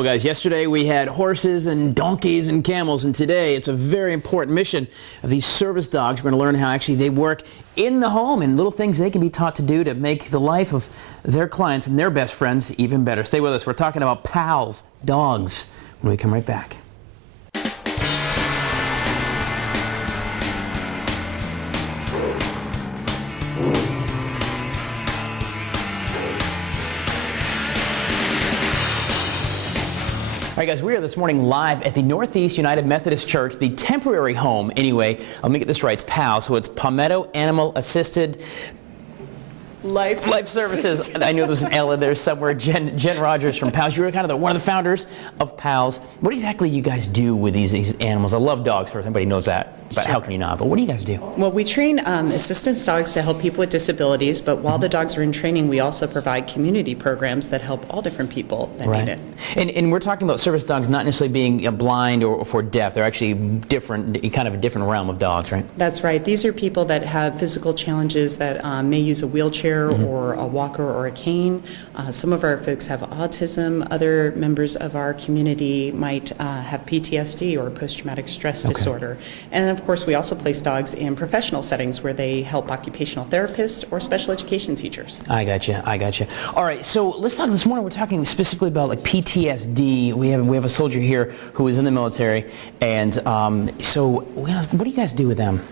Well, guys, yesterday we had horses and donkeys and camels, and today it's a very important mission of these service dogs. We're going to learn how actually they work in the home and little things they can be taught to do to make the life of their clients and their best friends even better. Stay with us. We're talking about PAALS dogs when we come right back. All right, guys, we are this morning live at the Northeast United Methodist Church, the temporary home, anyway. Let me get this right. It's PAALS, so it's Palmetto Animal Assisted Life Services. I knew there was an L in there somewhere. Jen Rogers from PAALS. You're kind of one of the founders of PAALS. What exactly you guys do with these animals? I love dogs, first. Everybody knows that. But how can you not? But what do you guys do? Well, we train assistance dogs to help people with disabilities, but while the dogs are in training, we also provide community programs that help all different people that need it. And we're talking about service dogs not necessarily being blind or for deaf. They're actually different, kind of a different realm of dogs, right? That's right. These are people that have physical challenges that may use a wheelchair or a walker or a cane. Some of our folks have autism. Other members of our community might have PTSD or post-traumatic stress disorder. And of course, we also place dogs in professional settings where they help occupational therapists or special education teachers. I got you. All right, so let's talk this morning. We're talking specifically about like PTSD. We have a soldier here who is in the military, and so what do you guys do with them?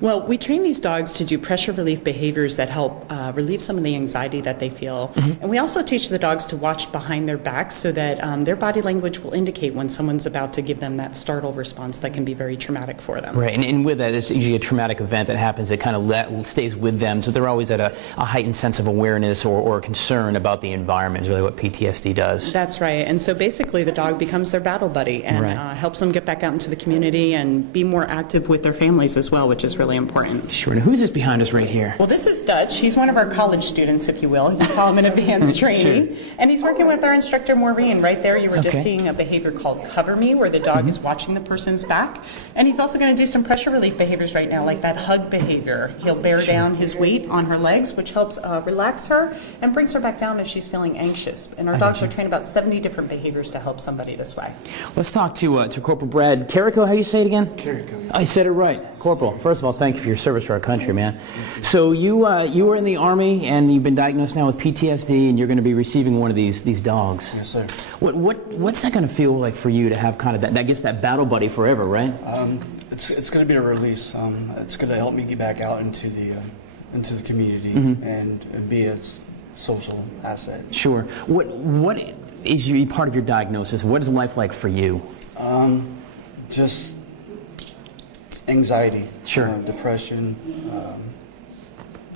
Well, we train these dogs to do pressure relief behaviors that help relieve some of the anxiety that they feel. And we also teach the dogs to watch behind their backs so that their body language will indicate when someone's about to give them that startle response that can be very traumatic for them. Right, and with that, it's usually a traumatic event that happens that kind of stays with them, so they're always at a heightened sense of awareness or concern about the environment is really what PTSD does. That's right, and so basically the dog becomes their battle buddy and helps them get back out into the community and be more active with their families as well, which is really important. Sure. Now, who's this behind us right here? Well, this is Dutch. He's one of our college students, if you will. You call him an advanced trainee. Sure. And he's working with our instructor, Maureen. Right there, you were just seeing a behavior called cover me, where the dog is watching the person's back. And he's also going to do some pressure relief behaviors right now, like that hug behavior. He'll bear down his weight on her legs, which helps relax her and brings her back down if she's feeling anxious. And our dogs are trained about 70 different behaviors to help somebody this way. Let's talk to Corporal Brad Carrico. How do you say it again? Carrico. I said it right. Corporal, first of all, thank you for your service to our country, man. So you were in the Army, and you've been diagnosed now with PTSD, and you're going to be receiving one of these dogs. Yes, sir. What's that going to feel like for you to have kind of that, I guess, that battle buddy forever, right? It's going to be a release. It's going to help me get back out into the community and be a social asset. Sure. What is part of your diagnosis? What is life like for you? Just anxiety, depression,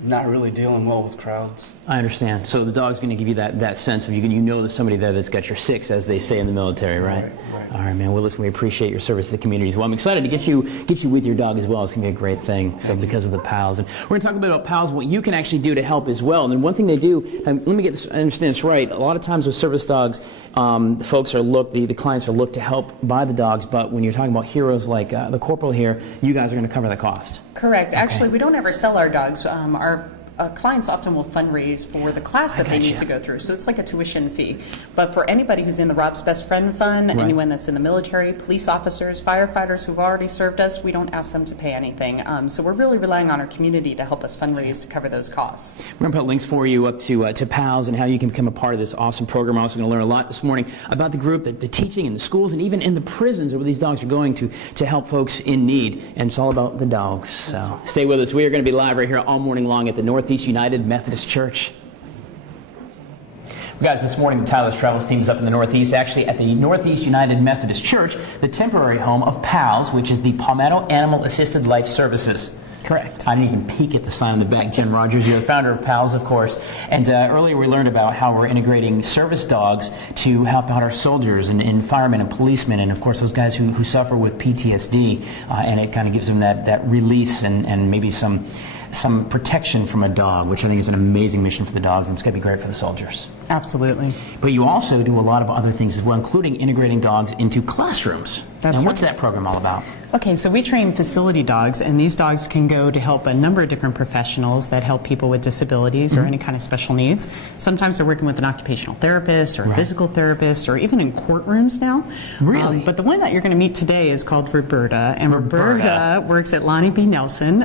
not really dealing well with crowds. I understand. So the dog's going to give you that sense of you know there's somebody there that's got your six, as they say in the military, right? Right. All right, man. Well, listen, we appreciate your service to the communities. Well, I'm excited to get you with your dog as well. It's going to be a great thing. So because of the PAALS, and we're going to talk a bit about PAALS, what you can actually do to help as well. And then one thing they do, let me understand this right. A lot of times with service dogs, the folks the clients are looked to help by the dogs. But when you're talking about heroes like the corporal here, you guys are going to cover the cost. Correct. Actually, we don't ever sell our dogs. Our clients often will fundraise for the class that they need to go through. So it's like a tuition fee. But for anybody who's in the Rob's Best Friend Fund, anyone that's in the military, police officers, firefighters who've already served us, we don't ask them to pay anything. So we're really relying on our community to help us fundraise to cover those costs. We're going to put links for you up to PAALS and how you can become a part of this awesome program. We're also going to learn a lot this morning about the group, the teaching in the schools, and even in the prisons where these dogs are going to help folks in need. And it's all about the dogs. So stay with us. We are going to be live right here all morning long at the Northeast United Methodist Church. Guys, this morning the Tyler's Travels team is up in the Northeast, actually at the Northeast United Methodist Church, the temporary home of PAALS, which is the Palmetto Animal Assisted Life Services. Correct. I didn't even peek at the sign on the back. Jen Rogers, you're the founder of PAALS, of course. And earlier we learned about how we're integrating service dogs to help out our soldiers and firemen and policemen, and of course those guys who suffer with PTSD, and it kind of gives them that release and maybe some protection from a dog, which I think is an amazing mission for the dogs, and it's going to be great for the soldiers. Absolutely. But you also do a lot of other things as well, including integrating dogs into classrooms. That's and what's right. that program all about? Okay, so we train facility dogs, and these dogs can go to help a number of different professionals that help people with disabilities or any kind of special needs. Sometimes they're working with an occupational therapist or a physical therapist, or even in courtrooms now. Really? But the one that you're going to meet today is called Roberta, and Roberta works at Lonnie B. Nelson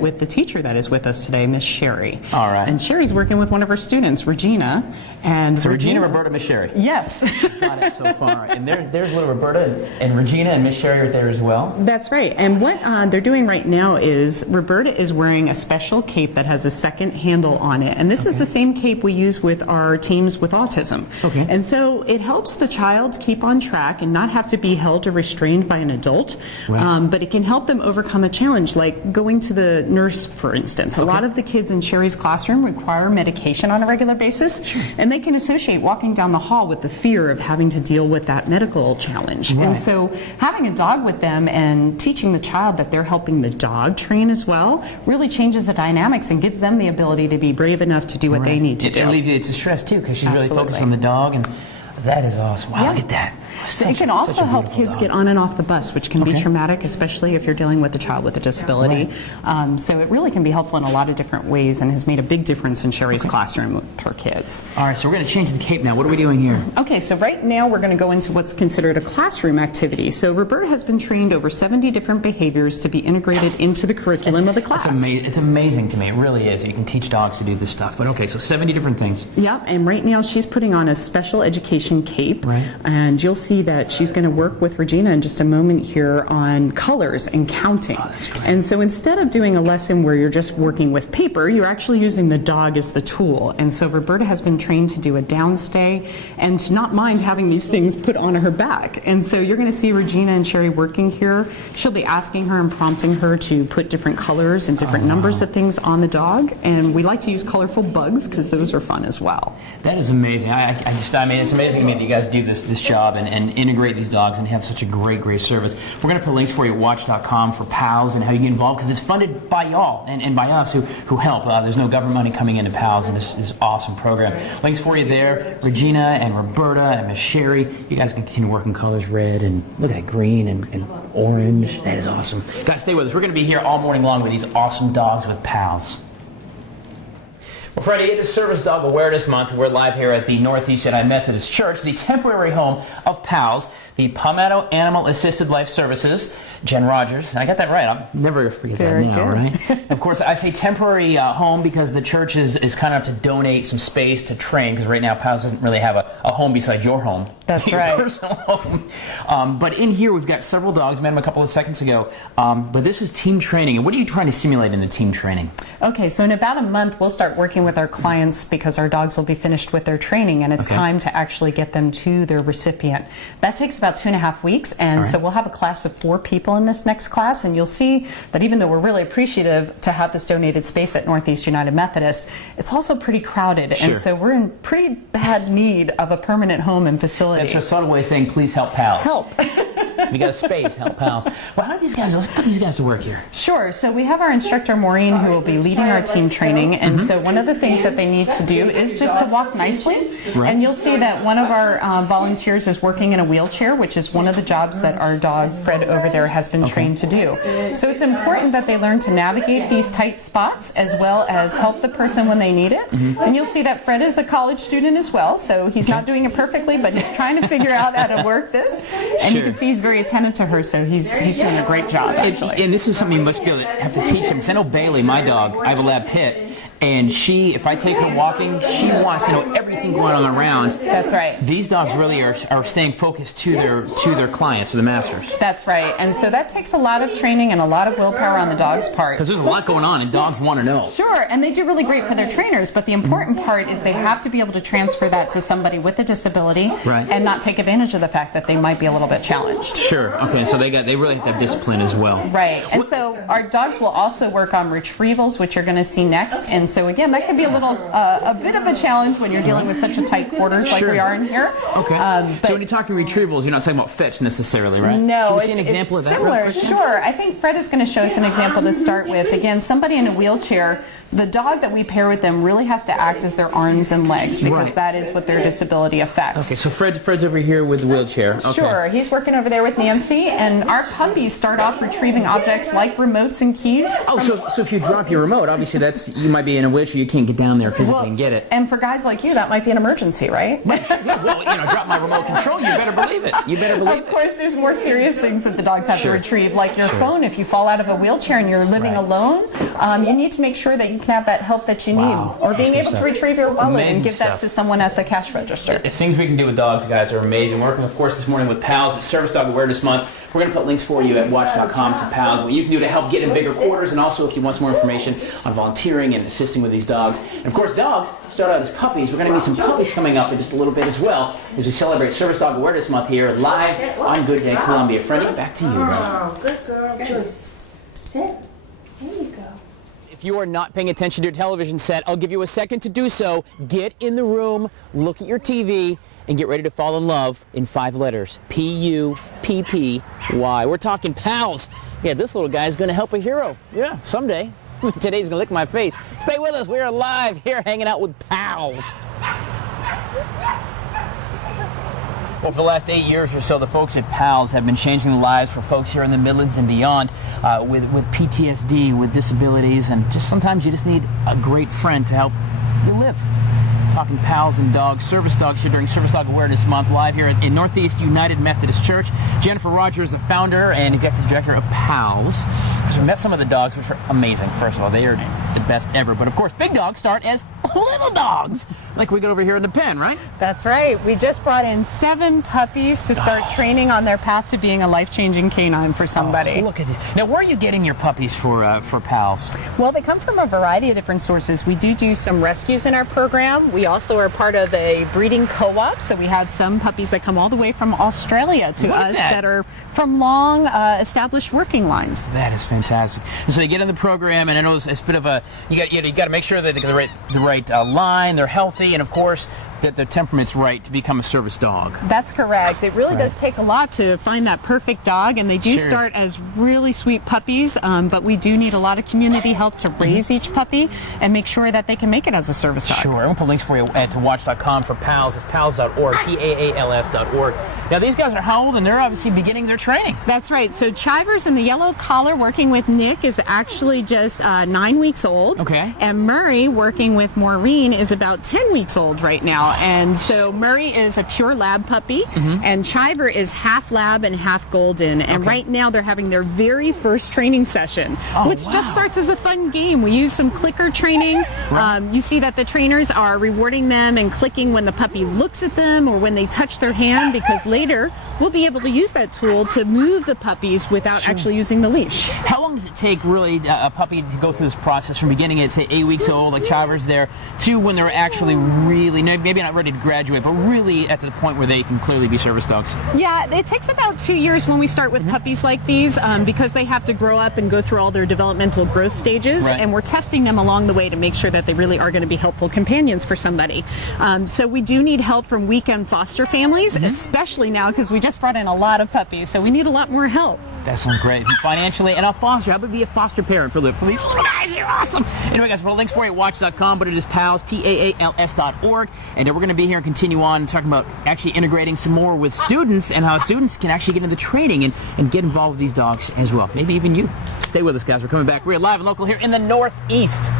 with the teacher that is with us today, Miss Sherry. All right. And Sherry's working with one of her students, Regina. And So Regina, Roberta, Miss Sherry. Yes. Got it so far. And there's little Roberta and Regina and Miss Sherry are there as well. That's right. And what they're doing right now is Roberta is wearing a special cape that has a second handle on it. And this is the same cape we use with our teams with autism. Okay. And so it helps the child keep on track and not have to be held or restrained by an adult. Right. But it can help them overcome a challenge, like going to the nurse, for instance. A lot of the kids in Sherry's classroom require medication on a regular basis. Sure. And they can associate walking down the hall with the fear of having to deal with that medical challenge. Right. And so having a dog with them and teaching the child that they're helping the dog train as well really changes the dynamics and gives them the ability to be brave enough to do what they need to do. It alleviates the stress too, because she's really Absolutely. focused on the dog, and that is awesome. Wow, look at that. It can also help kids get on and off the bus, which can be traumatic, especially if you're dealing with a child with a disability. So it really can be helpful in a lot of different ways and has made a big difference in Sherry's classroom with her kids. All right, so we're going to change the cape now. What are we doing here? Okay, so right now we're going to go into what's considered a classroom activity. So Roberta has been trained over 70 different behaviors to be integrated into the curriculum of the class. It's amazing to me. It really is. You can teach dogs to do this stuff. But okay, so 70 different things. Yep, and right now she's putting on a special education cape. Right. And you'll see that she's going to work with Regina in just a moment here on colors and counting. Oh, that's great. And so instead of doing a lesson where you're just working with paper, you're actually using the dog as the tool. And so Roberta has been trained to do a downstay and to not mind having these things put on her back. And so you're going to see Regina and Sherry working here. She'll be asking her and prompting her to put different colors and different numbers of things on the dog. And we like to use colorful bugs because those are fun as well. That is amazing. I mean, it's amazing to me that you guys do this job and integrate these dogs and have such a great service. We're going to put links for you at watch.com for PAALS and how you get involved, because it's funded by y'all and by us who help. There's no government money coming into PAALS and this awesome program. Links for you there. Regina and Roberta and Miss Sherry, you guys can continue working colors, red and look at that green and orange. That is awesome. Guys, stay with us. We're going to be here all morning long with these awesome dogs with PAALS. Well, Freddie, it is Service Dog Awareness Month. We're live here at the Northeast United Methodist Church, the temporary home of PAALS, the Palmetto Animal Assisted Life Services. Jen Rogers, I got that right. I'll never forget Very that now, good. right? Of course, I say temporary home because the church is kind enough to donate some space to train, because right now PAALS doesn't really have a home besides your home. That's your right. personal home. But in here, we've got several dogs. We met them a couple of seconds ago. But this is team training. And what are you trying to simulate in the team training? Okay, so in about a month, we'll start working with our clients because our dogs will be finished with their training, and it's time to actually get them to their recipient. That takes about 2.5 weeks, and so we'll have a class of 4 people in this next class, and you'll see that even though we're really appreciative to have this donated space at Northeast United Methodist, it's also pretty crowded, and so we're in pretty bad need of a permanent home and facility. That's a subtle way of saying, please help PAALS. Help. If you got a space, help PAALS. Well, how do these guys, let's put these guys to work here. Sure. So we have our instructor, Maureen, who will be leading our team training. And so one of the things that they need to do is just to walk nicely. And you'll see that one of our volunteers is working in a wheelchair, which is one of the jobs that our dog, Fred, over there has been trained to do. So it's important that they learn to navigate these tight spots as well as help the person when they need it. And you'll see that Fred is a college student as well. So he's not doing it perfectly, but he's trying to figure out how to work this. And you can see he's very attentive to her, so he's doing a great job, actually. And this is something you must be able to have to teach him. Because I know Bailey, my dog, I have a lab pit, and she, if I take her walking, she wants to know everything going on around. That's right. These dogs really are staying focused to their clients, to the masters. That's right. And so that takes a lot of training and a lot of willpower on the dog's part. Because there's a lot going on, and dogs want to know. Sure, and they do really great for their trainers, but the important part is they have to be able to transfer that to somebody with a disability and not take advantage of the fact that they might be a little bit challenged. Sure. Okay, so they really have to have discipline as well. Right. And so our dogs will also work on retrievals, which you're going to see next. And so again, that can be a bit of a challenge when you're dealing with such a tight quarters like we are in here. Okay. So when you're talking retrievals, you're not talking about fetch necessarily, right? No. Can we see an example of that? Similar. Sure. I think Fred is going to show us an example to start with. Again, somebody in a wheelchair The dog that we pair with them really has to act as their arms and legs because Right. that is what their disability affects. Okay, so Fred's over here with the wheelchair. Okay. Sure, he's working over there with Nancy, and our puppies start off retrieving objects like remotes and keys. Oh, so if you drop your remote, obviously you might be in a wheelchair, you can't get down there physically and get it. And for guys like you, that might be an emergency, right? Well, drop my remote control, you better believe it. You better believe Of course, there's more serious things that the dogs have to retrieve, like your phone. If you fall out of a wheelchair and you're living alone, you need to make sure that you can have that help that you need. Or being able to retrieve your wallet Amazing and give that stuff. to someone at the cash register. The things we can do with dogs, guys, are amazing. We're working, of course, this morning with PAALS. It's Service Dog Awareness Month. We're going to put links for you at watch.com to PAALS, what you can do to help get in bigger quarters, and also if you want some more information on volunteering and assisting with these dogs. And of course, dogs start out as puppies. We're going to meet some puppies coming up in just a little bit as well as we celebrate Service Dog Awareness Month here live on Good Day Columbia. Freddie, back to you, bro. Oh, good girl, Joyce. Sit. There you go. If you are not paying attention to your television set, I'll give you a second to do so. Get in the room, look at your TV, and get ready to fall in love in 5 letters. P-U-P-P-Y. We're talking PAALS. Yeah, this little guy is going to help a hero. Yeah, someday. Today's going to lick my face. Stay with us. We are live here hanging out with PAALS. Well, for the last 8 years or so, the folks at PAALS have been changing the lives for folks here in the Midlands and beyond with PTSD, with disabilities, and just sometimes you just need a great friend to help you live. Talking PAALS and dogs, service dogs here during Service Dog Awareness Month, live here in Northeast United Methodist Church. Jennifer Rogers, the founder and executive director of PAALS. Because we met some of the dogs, which are amazing. First of all, they are the best ever. But of course, big dogs start as little dogs, like we got over here in the pen, right? That's right. We just brought in 7 puppies to start training on their path to being a life-changing canine for somebody. Oh, look at this. Now, where are you getting your puppies for PAALS? Well, they come from a variety of different sources. We do some rescues in our program. We also are part of a breeding co-op, so we have some puppies that come all the way from Australia to Look at us that. that are from long established working lines. That is fantastic. And so they get in the program, and I know it's a bit of a you got to make sure that they get the right line, they're healthy, and of course that their temperament's right to become a service dog. That's correct. It really does take a lot to find that perfect dog, and they do Sure. start as really sweet puppies, but we do need a lot of community help to raise each puppy and make sure that they can make it as a service dog. Sure. I'm going to put links for you to watch.com for PAALS. It's PAALS.org, PAALS.org. Now, these guys are how old? And they're obviously beginning their training. That's right. So Chivers in the yellow collar working with Nick is actually just 9 weeks old. Okay. And Murray working with Maureen is about 10 weeks old right now. And so Murray is a pure lab puppy, and Chiver is half lab and half golden. And right now they're having their very first training session, which just starts as a fun game. We use some clicker training. You see that the trainers are rewarding them and clicking when the puppy looks at them or when they touch their hand, because later we'll be able to use that tool to move the puppies without actually using the leash. How long does it take really a puppy to go through this process from beginning at, say, 8 weeks old, like Chiver's there, to when they're actually really, maybe not ready to graduate, but really at the point where they can clearly be service dogs? Yeah, it takes about 2 years when we start with puppies like these because they have to grow up and go through all their developmental growth stages, Right. and we're testing them along the way to make sure that they really are going to be helpful companions for somebody. So we do need help from weekend foster families, especially now because we just brought in a lot of puppies, so we need a lot more help. That sounds great. Financially, and a foster. I would be a foster parent for these little guys. You're awesome. Anyway, guys, we'll links for you at watch.com, but it is PAALS, PAALS.org. And we're going to be here and continue on talking about actually integrating some more with students and how students can actually get into the training and get involved with these dogs as well. Maybe even you. Stay with us, guys. We're coming back. We're live and local here in the Northeast.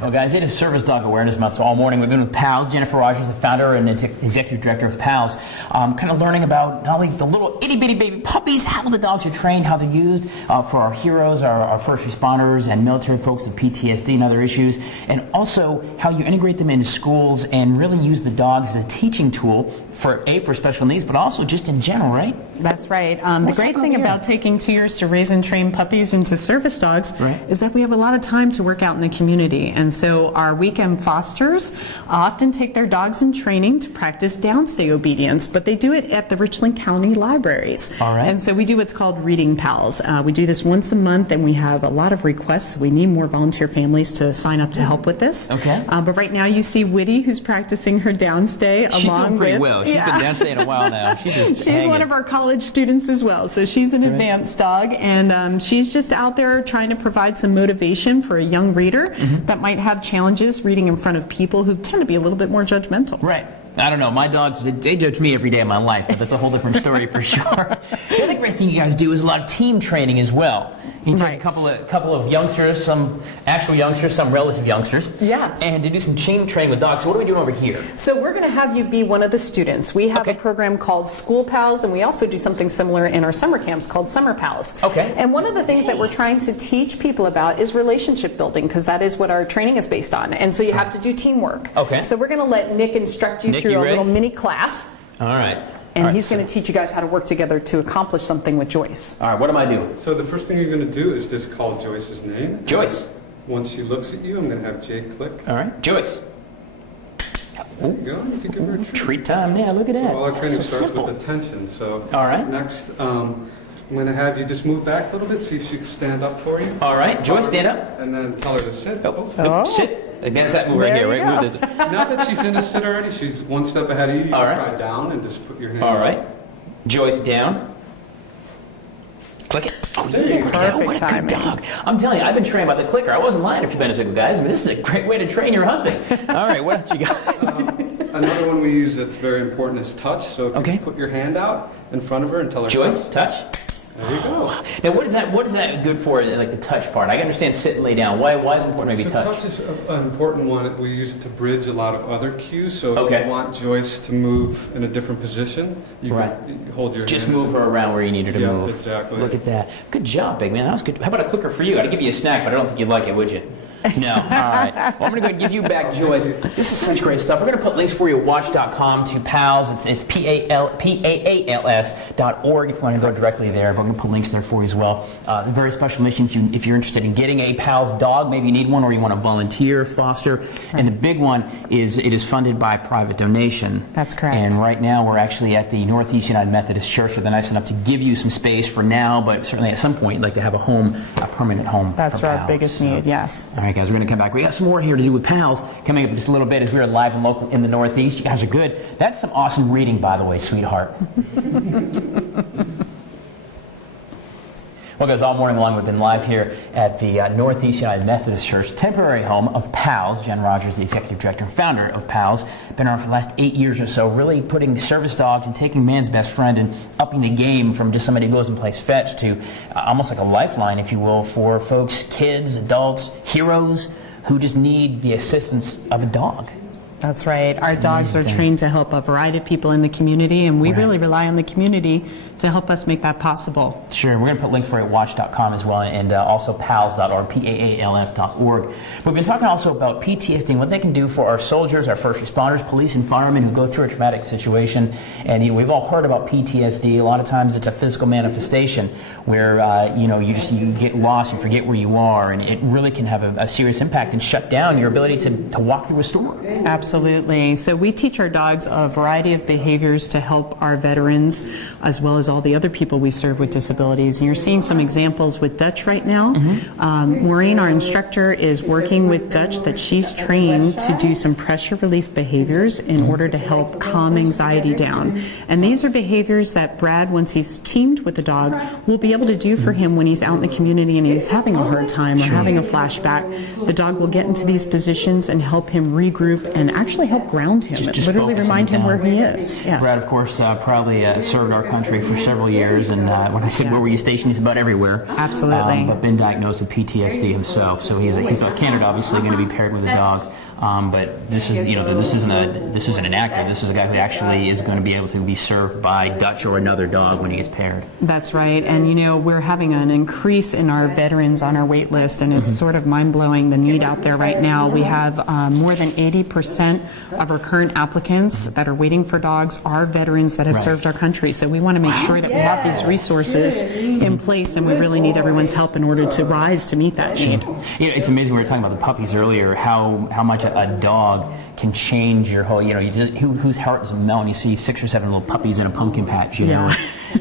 Well, guys, it is Service Dog Awareness Month, so all morning we've been with PAALS. Jennifer Rogers, the founder and executive director of PAALS, kind of learning about not only the little itty-bitty baby puppies, how the dogs are trained, how they're used for our heroes, our first responders, and military folks with PTSD and other issues, and also how you integrate them into schools and really use the dogs as a teaching tool for special needs, but also just in general, right? That's right. The great thing about taking 2 years to raise and train puppies into service dogs is that we have a lot of time to work out in the community. And so our weekend fosters often take their dogs in training to practice downstay obedience, but they do it at the Richland County libraries. All right. And so we do what's called Reading PALs. We do this once a month, and we have a lot of requests. We need more volunteer families to sign up to help with this. Okay. But right now you see Whitty, who's practicing her downstay She's doing pretty well. She's been downstaying a while now. She's one of our college students as well, so she's an advanced dog, and she's just out there trying to provide some motivation for a young reader that might have challenges reading in front of people who tend to be a little bit more judgmental. Right. I don't know. My dogs, they judge me every day of my life, but that's a whole different story for sure. The other great thing you guys do is a lot of team training as well. You take a couple of youngsters, some actual youngsters, some relative youngsters. Yes. And to do some team training with dogs. So what are we doing over here? So we're going to have you be one of the students. We have a program called School PAALS, and we also do something similar in our summer camps called Summer PAALS. Okay. And one of the things that we're trying to teach people about is relationship building, because that is what our training is based on. And so you have to do teamwork. Okay. So we're going to let Nick instruct you through a little mini class. All right. And he's going to teach you guys how to work together to accomplish something with Joyce. All right, what am I doing? So the first thing you're going to do is just call Joyce's name. Joyce. Once she looks at you, I'm going to have Jay click. All right, Joyce. There you go. You can give her a treat. Treat time. Yeah, look at that. So all our training So starts simple. with attention. So All right. next, I'm going to have you just move back a little bit, see if she can stand up for you. All right, Joyce, stand up. And then tell her to sit. Oh. Sit. Against that move right here, right? Move this. Now that she's in a sit already, she's one step ahead of you. You All can right. try down and just put your hand All up. right. Joyce down. Click it. Oh, There you go. what a good dog. I'm telling you, I've been trained by the clicker. I wasn't lying a few minutes ago, guys. I mean, this is a great way to train your husband. All right, what else you got? Another one we use that's very important is touch. So if Okay. you put your hand out in front of her and tell her Joyce, touch. There you go. Now, what is that good for, like the touch part? I understand sit and lay down. Why is it important maybe So touch? touch is an important one. We use it to bridge a lot of other cues. So if Okay. you want Joyce to move in a different position, you can hold your Just hand. move her around where you need her to Yeah, move. exactly. Look at that. Good job, big man. That was good. How about a clicker for you? I'd give you a snack, but I don't think you'd like it, would you? No. All right. Well, I'm going to go give you back Joyce. This is such great stuff. We're going to put links for you at watch.com to PAALS. It's PAALS.org if you want to go directly there. But we're going to put links there for you as well. A very special mission if you're interested in getting a PAALS dog. Maybe you need one or you want to volunteer, foster. And the big one is it is funded by private donation. That's correct. And right now we're actually at the Northeast United Methodist Church. So they're nice enough to give you some space for now, but certainly at some point you'd like to have a home, a permanent home. That's for our PAALS. biggest need, yes. All right, guys, we're going to come back. We got some more here to do with PAALS coming up in just a little bit as we're live and local in the Northeast. You guys are good. That's some awesome reading, by the way, sweetheart. Well, guys, all morning long we've been live here at the Northeast United Methodist Church, temporary home of PAALS. Jen Rogers, the executive director and founder of PAALS, been around for the last 8 years or so, really putting service dogs and taking man's best friend and upping the game from just somebody who goes and plays fetch to almost like a lifeline, if you will, for folks, kids, adults, heroes who just need the assistance of a dog. That's right. Our an dogs amazing are thing. trained to help a variety of people in the community, and we Right. really rely on the community to help us make that possible. Sure, we're going to put links for you at watch.com as well, and also PAALS.org, PAALS.org. We've been talking also about PTSD and what they can do for our soldiers, our first responders, police and firemen who go through a traumatic situation. And we've all heard about PTSD. A lot of times it's a physical manifestation where you get lost, you forget where you are, and it really can have a serious impact and shut down your ability to walk through a storm. Absolutely. So we teach our dogs a variety of behaviors to help our veterans as well as all the other people we serve with disabilities. And you're seeing some examples with Dutch right now. Maureen, our instructor, is working with Dutch that she's trained to do some pressure relief behaviors in order to help calm anxiety down. And these are behaviors that Brad, once he's teamed with the dog, will be able to do for him when he's out in the community and he's having a hard time or having a flashback. The dog will get into these positions and help him regroup and actually help ground him. Just Literally focus him remind him down. where he is. Yes. Brad, of course, proudly served our country for several years, and when I said where were you stationed, he's about everywhere. Absolutely. But been diagnosed with PTSD himself, so he's a candidate, obviously going to be paired with a dog. But this isn't an actor. This is a guy who actually is going to be able to be served by Dutch or another dog when he gets paired. That's right. And we're having an increase in our veterans on our wait list, and it's sort of mind-blowing the need out there right now. We have more than 80% of our current applicants that are waiting for dogs are veterans that have served our country. So we want to make sure that we have these resources in place, and we really need everyone's help in order to rise to meet that need. It's amazing. We were talking about the puppies earlier, how much a dog can change your whole, whose heart is melt when you see 6 or 7 little puppies in a pumpkin patch,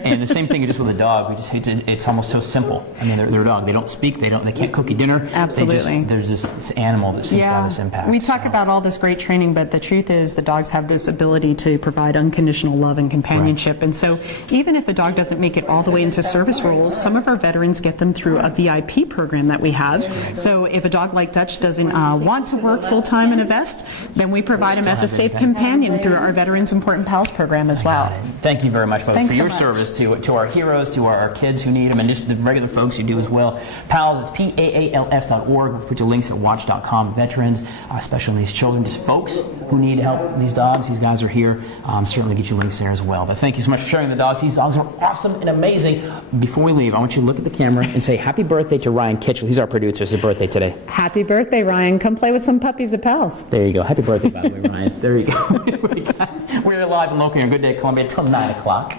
And the same thing just with a dog. We just hate to, it's almost so simple. I mean, they're a dog. They don't speak. They can't cook you dinner. Absolutely. There's this animal that seems to have this impact. We talk about all this great training, but the truth is the dogs have this ability to provide unconditional love and companionship. And so even if a dog doesn't make it all the way into service roles, some of our veterans get them through a VIP program that we have. So if a dog like Dutch doesn't want to work full-time in a vest, then we provide him as a safe companion through our Veterans Important Pals program as well. Thank you very much, both, Thanks for so your much. service to our heroes, to our kids who need them, and just the regular folks who do as well. PAALS, it's PAALS.org. We'll put your links at WACH.com. Veterans, special needs children, just folks who need help. These dogs, these guys are here. Certainly get you links there as well. But thank you so much for sharing the dogs. These dogs are awesome and amazing. Before we leave, I want you to look at the camera and say happy birthday to Ryan Kitchell. He's our producer. It's his birthday today. Happy birthday, Ryan. Come play with some puppies at Pals. There you go. Happy birthday, by the way, Ryan. There you go. We're live and local here on Good Day Columbia till 9 o'clock.